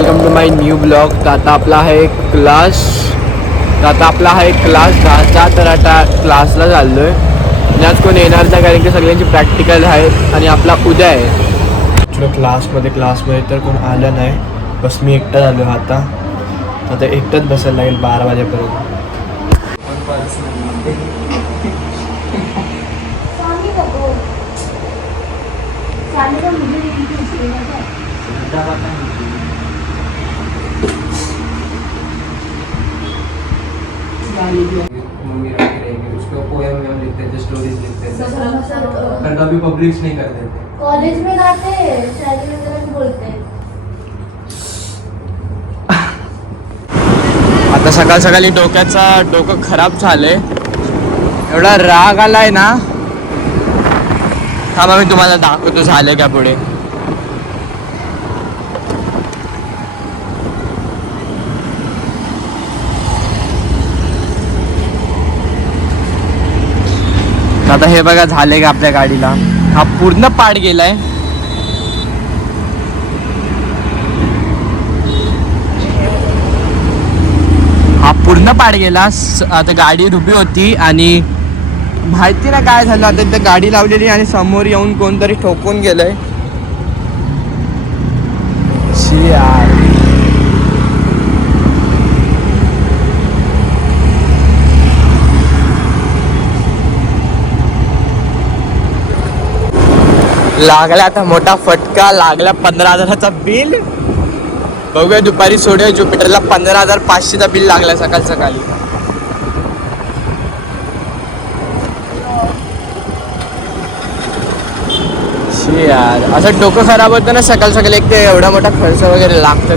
Welcome to my new blog. तर आता आपला आहे क्लास 10चा. तर आता क्लासला चाललो आहे आणि आज कोण येणार नाही कारण की सगळ्यांची प्रॅक्टिकल आहेत आणि आपला उद्या आहे. क्लासमध्ये तर कोण आलं नाही, बस मी एकटा झालो आता एकटाच बसायला लागेल 12 वाजेपर्यंत. उसको पोएम में लिखते थे, स्टोरीज लिखते थे, पर कभी पब्लिश नहीं करते थे. कॉलेज में गाते शायरी वगैरह भी बोलते हैं. आता सकाळी डोकं खराब झालंय, एवढा राग आलाय ना. थांबा मी तुम्हाला दाखवतो झालंय का पुढे. आता हे बघा झाले का आपल्या गाडीला. हा पूर्ण पाड गेलाय. हा पूर्ण पाड गेला. आता गाडी उभी होती आणि माहिती ना काय झालं. आता इथं गाडी लावलेली आणि समोर येऊन कोणतरी ठोकून गेलंय. यार लागला आता मोठा फटका लागला. 15,000चा बिल. बघूया दुपारी सोडूया. ज्युपिटरला 15,500चा बिल लागला सकाळी. यार असं डोकं खराब होतं ना सकाळी एक ते एवढा मोठा खर्च वगैरे लागतं.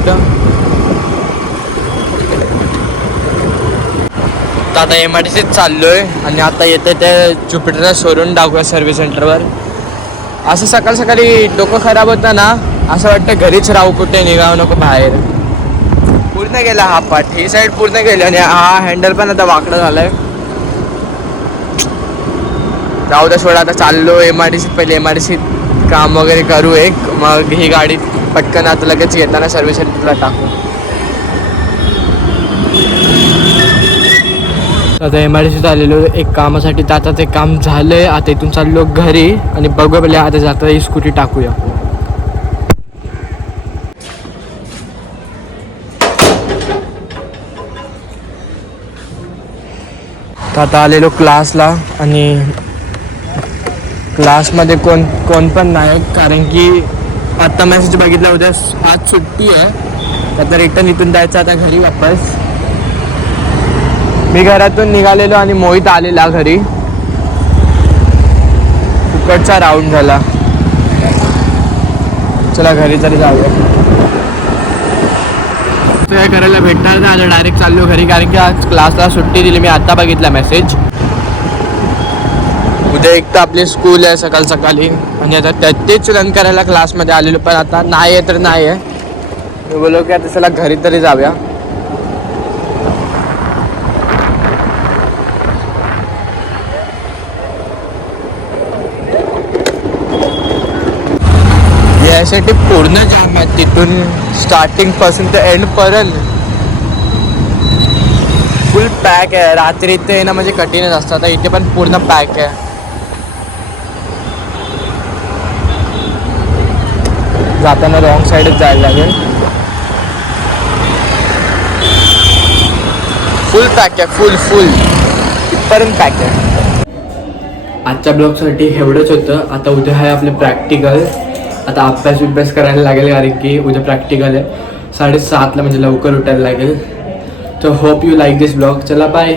तर आता MIDCत चाललोय आणि आता येते ते ज्युपिटरला सोडून टाकूया सर्व्हिस सेंटरवर. असं सकाळी डोकं खराब होतं ना, असं वाटतं घरीच राहू, कुठे निघावं नको बाहेर. पूर्ण गेला हा पाठ, ही साईड पूर्ण गेली आणि हा हँडल पण आता वाकडा झालाय. जाऊ दे सोडा. आता चाललो MIDCत. पहिले MIDCत काम वगैरे करू एक, मग ही गाडी पटकन आता लगेच येताना सर्व्हिस सेंटरला टाकू. आता MIDCत आलेलो एक कामासाठी. तर आता ते काम झालंय. आता इथून चाललो घरी आणि बघूया पहिले आता जाता ही स्कूटी टाकूया. तर आता आलेलो क्लासला आणि क्लासमध्ये कोण पण नाही कारण की आत्ता मेसेज बघितला उद्या आज सुट्टी आहे. आता रिटर्न इथून जायचं आता घरी वापस. मी घरातून निघालेलो आणि मोहित आलेला घरी. फुकटचा राऊंड झाला. चला घरी तरी जाऊया. काय करायला भेटणार नाही. आता डायरेक्ट चाललो घरी कारण की आज क्लासला सुट्टी दिली. मी आता बघितला मेसेज. उद्या एक तर आपली स्कूल आहे सकाळी आणि आता तेच रन करायला क्लासमध्ये आलेलो, पण आता नाही आहे तर नाही आहे. मी बोललो की आता चला घरी तरी जाऊया. यासाठी पूर्ण जाम आहे तिथून स्टार्टिंग पासून तर एंड पर्यंत फुल पॅक आहे. रात्री इथे येणं म्हणजे कठीणच असतं. आता इथे पण पूर्ण पॅक आहे. जाताना रॉंग साईडच जायला लागेल. फुल पॅक आहे. फुल इथपर्यंत पॅक आहे. आजच्या ब्लॉगसाठी एवढंच होतं. आता उद्या आहे आपले प्रॅक्टिकल. आता अभ्यास करायला लागेल कारण की उद्या प्रॅक्टिकल आहे. 7:30ला म्हणजे लवकर उठायला लागेल. तर hope you like this blog. चला बाय.